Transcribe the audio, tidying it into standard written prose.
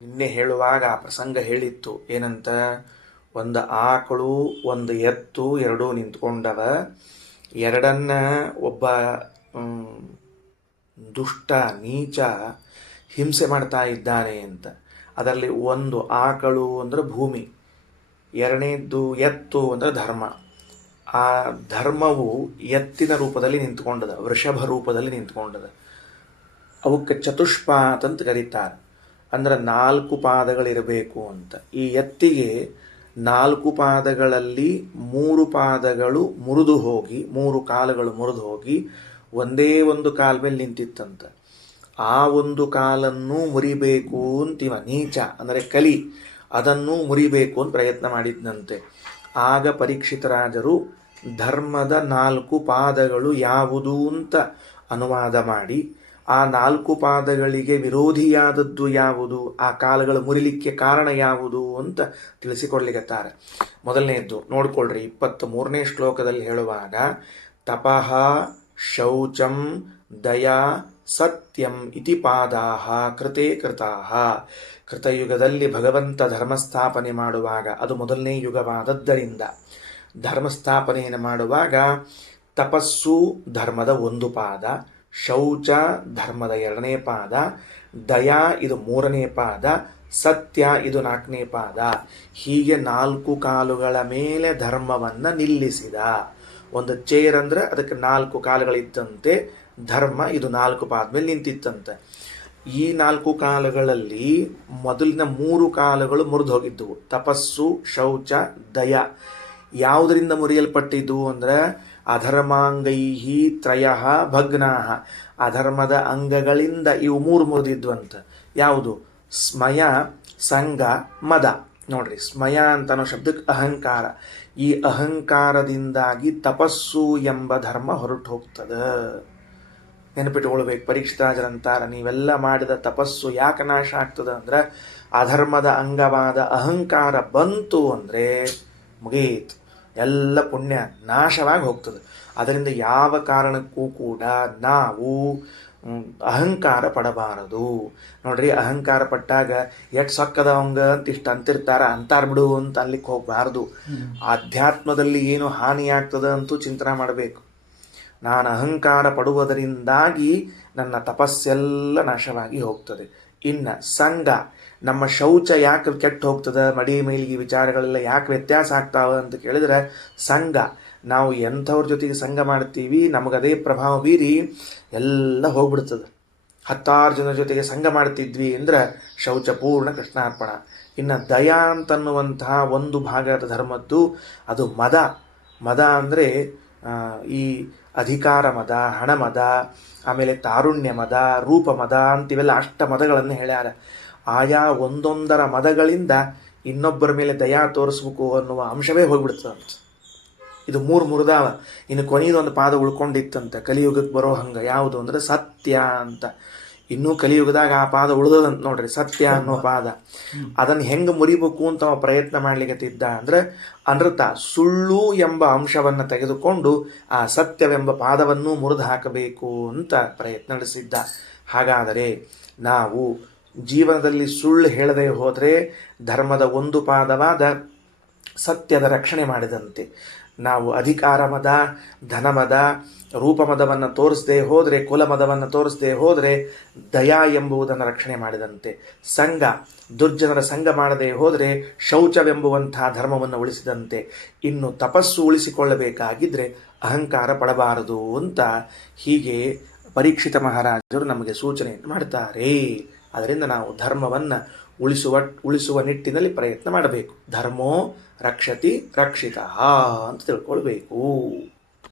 ನಿನ್ನೆ ಹೇಳುವಾಗ ಆ ಪ್ರಸಂಗ ಹೇಳಿತ್ತು ಏನಂತ, ಒಂದು ಆಕಳು ಒಂದು ಎತ್ತು ಎರಡೂ ನಿಂತ್ಕೊಂಡವ. ಎರಡನ್ನ ಒಬ್ಬ ದುಷ್ಟ ನೀಚ ಹಿಂಸೆ ಮಾಡ್ತಾ ಇದ್ದಾನೆ ಅಂತ. ಅದರಲ್ಲಿ ಒಂದು ಆಕಳು ಅಂದ್ರೆ ಭೂಮಿ, ಎರಡನೇದ್ದು ಎತ್ತು ಅಂದ್ರೆ ಧರ್ಮ. ಆ ಧರ್ಮವು ಎತ್ತಿನ ರೂಪದಲ್ಲಿ ನಿಂತ್ಕೊಂಡದ, ವೃಷಭ ರೂಪದಲ್ಲಿ ನಿಂತ್ಕೊಂಡದ. ಅವಕ್ಕೆ ಚತುಷ್ಪಾತ್ ಅಂತ ಕರೀತಾರೆ. ಅಂದ್ರೆ 4 ಪಾದಗಳಿರಬೇಕು ಅಂತ. ಈ ಎತ್ತಿಗೆ 4 ಪಾದಗಳಲ್ಲಿ 3 ಪಾದಗಳು ಮುರಿದು ಹೋಗಿ, 3 ಕಾಲುಗಳು ಮುರಿದು ಹೋಗಿ ಒಂದೇ ಒಂದು ಕಾಲ ಮೇಲೆ ನಿಂತಿತ್ತಂತ. ಆ ಒಂದು ಕಾಲನ್ನು ಮುರಿಬೇಕು ಅಂತಿವ ನೀಚ ಅಂದರೆ ಕಲಿ, ಅದನ್ನು ಮುರಿಬೇಕು ಅಂತ ಪ್ರಯತ್ನ ಮಾಡಿದ್ನಂತೆ. ಆಗ ಪರೀಕ್ಷಿತರಾಜರು ಧರ್ಮದ 4 ಪಾದಗಳು ಯಾವುದು ಅಂತ ಅನುವಾದ ಮಾಡಿ, ಆ 4 ಪಾದಗಳಿಗೆ ವಿರೋಧಿಯಾದದ್ದು ಯಾವುದು, ಆ ಕಾಲಗಳು ಮುರಿಲಿಕ್ಕೆ ಕಾರಣ ಯಾವುದು ಅಂತ ತಿಳಿಸಿಕೊಡ್ಲಿಕ್ಕತ್ತಾರೆ. ಮೊದಲನೇದ್ದು ನೋಡ್ಕೊಳ್ರಿ, 23ನೇ ಶ್ಲೋಕದಲ್ಲಿ ಹೇಳುವಾಗ ತಪಃ ಶೌಚಂ ದಯಾ ಸತ್ಯಂ ಇತಿ ಪಾದಾಹ ಕೃತೆ ಕೃತಾಹ. ಕೃತಯುಗದಲ್ಲಿ ಭಗವಂತ ಧರ್ಮಸ್ಥಾಪನೆ ಮಾಡುವಾಗ, ಅದು ಮೊದಲನೇ ಯುಗವಾದದ್ದರಿಂದ ಧರ್ಮಸ್ಥಾಪನೆಯನ್ನು ಮಾಡುವಾಗ ತಪಸ್ಸು ಧರ್ಮದ 1 ಪಾದ, ಶೌಚ ಧರ್ಮದ 2ನೇ ಪಾದ, ದಯಾ ಇದು 3ನೇ ಪಾದ, ಸತ್ಯ ಇದು 4ನೇ ಪಾದ. ಹೀಗೆ 4 ಕಾಲುಗಳ ಮೇಲೆ ಧರ್ಮವನ್ನು ನಿಲ್ಲಿಸಿದ. ಒಂದು ಚೇರ್ ಅಂದ್ರೆ ಅದಕ್ಕೆ 4 ಕಾಲುಗಳಿದ್ದಂತೆ, ಧರ್ಮ ಇದು 4 ಪಾದ ಮೇಲೆ ನಿಂತಿತ್ತಂತೆ. ಈ 4 ಕಾಲಗಳಲ್ಲಿ ಮೊದಲಿನ 3 ಕಾಲಗಳು ಮುರಿದು ಹೋಗಿದ್ದವು, ತಪಸ್ಸು ಶೌಚ ದಯ. ಯಾವುದರಿಂದ ಮುರಿಯಲ್ಪಟ್ಟಿದ್ದು ಅಂದ್ರೆ ಅಧರ್ಮಾಂಗೈಹಿ ತ್ರಯಃ ಭಗ್ನಾಹ. ಅಧರ್ಮದ ಅಂಗಗಳಿಂದ ಇವು 3 ಮುರಿದಿದ್ವಂತ. ಯಾವುದು? ಸ್ಮಯ, ಸಂಗ, ಮದ. ನೋಡ್ರಿ, ಸ್ಮಯ ಅಂತ ಅನ್ನೋ ಶಬ್ದಕ್ಕೆ ಅಹಂಕಾರ. ಈ ಅಹಂಕಾರದಿಂದಾಗಿ ತಪಸ್ಸು ಎಂಬ ಧರ್ಮ ಹೊರಟು ಹೋಗ್ತದ. ನೆನಪಿಟ್ಟುಕೊಳ್ಬೇಕು. ಪರೀಕ್ಷಿತರಾಜರಂತಾರ, ನೀವೆಲ್ಲ ಮಾಡಿದ ತಪಸ್ಸು ಯಾಕೆ ನಾಶ ಆಗ್ತದ ಅಂದ್ರೆ ಅಧರ್ಮದ ಅಂಗವಾದ ಅಹಂಕಾರ ಬಂತು ಅಂದ್ರೆ ಮುಗೀತು, ಎಲ್ಲ ಪುಣ್ಯ ನಾಶವಾಗಿ ಹೋಗ್ತದೆ. ಅದರಿಂದ ಯಾವ ಕಾರಣಕ್ಕೂ ಕೂಡ ನಾವು ಅಹಂಕಾರ ಪಡಬಾರದು. ನೋಡ್ರಿ, ಅಹಂಕಾರ ಪಟ್ಟಾಗ ಎಟ್ ಸೊಕ್ಕದವಂಗ ಅಂತ ಇಷ್ಟು ಅಂತಾರ ಬಿಡು ಅಂತ ಅನ್ಲಿಕ್ಕೆ ಹೋಗಬಾರ್ದು. ಆಧ್ಯಾತ್ಮದಲ್ಲಿ ಏನು ಹಾನಿ ಆಗ್ತದ ಅಂತೂ ಚಿಂತನೆ ಮಾಡಬೇಕು. ನಾನು ಅಹಂಕಾರ ಪಡುವುದರಿಂದಾಗಿ ನನ್ನ ತಪಸ್ಸೆಲ್ಲ ನಾಶವಾಗಿ ಹೋಗ್ತದೆ. ಇನ್ನು ಸಂಘ, ನಮ್ಮ ಶೌಚ ಯಾಕೆ ಕೆಟ್ಟು ಹೋಗ್ತದೆ, ಮಡಿ ಮೈಲಿಗೆ ವಿಚಾರಗಳೆಲ್ಲ ಯಾಕೆ ವ್ಯತ್ಯಾಸ ಆಗ್ತಾವ ಅಂತ ಕೇಳಿದ್ರೆ, ಸಂಘ ನಾವು ಎಂಥವ್ರ ಜೊತೆಗೆ ಸಂಘ ಮಾಡ್ತೀವಿ ನಮಗದೇ ಪ್ರಭಾವ ಬೀರಿ ಎಲ್ಲ ಹೋಗ್ಬಿಡ್ತದೆ. 10 ಜನರ ಜೊತೆಗೆ ಸಂಘ ಮಾಡ್ತಿದ್ವಿ ಅಂದ್ರೆ ಶೌಚ ಪೂರ್ಣ ಕೃಷ್ಣಾರ್ಪಣ. ಇನ್ನು ದಯಾ ಅಂತನ್ನುವಂತಹ ಒಂದು ಭಾಗದ ಧರ್ಮದ್ದು ಅದು ಮದ. ಮದ ಅಂದರೆ ಈ ಅಧಿಕಾರ ಮದ, ಹಣ ಮದ, ಆಮೇಲೆ ತಾರುಣ್ಯ ಮದ, ರೂಪ ಮದ ಅಂತಿವೆಲ್ಲ 8 ಮದಗಳನ್ನು ಹೇಳ್ಯಾರ. ಆಯಾ ಒಂದೊಂದರ ಮದಗಳಿಂದ ಇನ್ನೊಬ್ಬರ ಮೇಲೆ ದಯಾ ತೋರಿಸ್ಬೇಕು ಅನ್ನುವ ಅಂಶವೇ ಹೋಗ್ಬಿಡ್ತದಂತ. ಇದು 3 ಮುರಿದಾವ. ಇನ್ನು ಕೊನೆಯದೊಂದು ಪಾದ ಉಳ್ಕೊಂಡಿತ್ತಂತ ಕಲಿಯುಗಕ್ಕೆ ಬರೋ ಹಂಗ. ಯಾವುದು ಅಂದ್ರೆ ಸತ್ಯ ಅಂತ. ಇನ್ನೂ ಕಲಿಯುಗದಾಗ ಆ ಪಾದ ಉಳಿದಂತ ನೋಡ್ರಿ, ಸತ್ಯ ಅನ್ನೋ ಪಾದ. ಅದನ್ನು ಹೆಂಗೆ ಮುರಿಬೇಕು ಅಂತ ಅವ ಪ್ರಯತ್ನ ಮಾಡ್ಲಿಕ್ಕತ್ತಿದ್ದ ಅಂದ್ರೆ ಅನೃತ, ಸುಳ್ಳು ಎಂಬ ಅಂಶವನ್ನು ತೆಗೆದುಕೊಂಡು ಆ ಸತ್ಯವೆಂಬ ಪಾದವನ್ನು ಮುರಿದು ಹಾಕಬೇಕು ಅಂತ ಪ್ರಯತ್ನ ನಡೆಸಿದ್ದ. ಹಾಗಾದರೆ ನಾವು ಜೀವನದಲ್ಲಿ ಸುಳ್ಳು ಹೇಳದೆ ಹೋದರೆ ಧರ್ಮದ 1 ಪಾದವಾದ ಸತ್ಯದ ರಕ್ಷಣೆ ಮಾಡಿದಂತೆ. ನಾವು ಅಧಿಕಾರ ಮದ, ಧನಮದ, ರೂಪಮದವನ್ನು ತೋರಿಸದೆ ಹೋದರೆ, ಕುಲಮದವನ್ನು ತೋರಿಸದೆ ಹೋದರೆ ದಯಾ ಎಂಬುದನ್ನು ರಕ್ಷಣೆ ಮಾಡಿದಂತೆ. ಸಂಘ, ದುರ್ಜನರ ಸಂಘ ಮಾಡದೆ ಹೋದರೆ ಶೌಚವೆಂಬುವಂತಹ ಧರ್ಮವನ್ನು ಉಳಿಸಿದಂತೆ. ಇನ್ನು ತಪಸ್ಸು ಉಳಿಸಿಕೊಳ್ಳಬೇಕಾಗಿದ್ದರೆ ಅಹಂಕಾರ ಪಡಬಾರದು ಅಂತ ಹೀಗೆ ಪರೀಕ್ಷಿತ ಮಹಾರಾಜರು ನಮಗೆ ಸೂಚನೆಯನ್ನು ಮಾಡ್ತಾರೆ. ಅದರಿಂದ ನಾವು ಧರ್ಮವನ್ನು ಉಳಿಸುವ ನಿಟ್ಟಿನಲ್ಲಿ ಪ್ರಯತ್ನ ಮಾಡಬೇಕು. ಧರ್ಮೋ ರಕ್ಷತಿ ರಕ್ಷಿತಃ ಅಂತ ತಿಳ್ಕೊಳ್ಬೇಕು.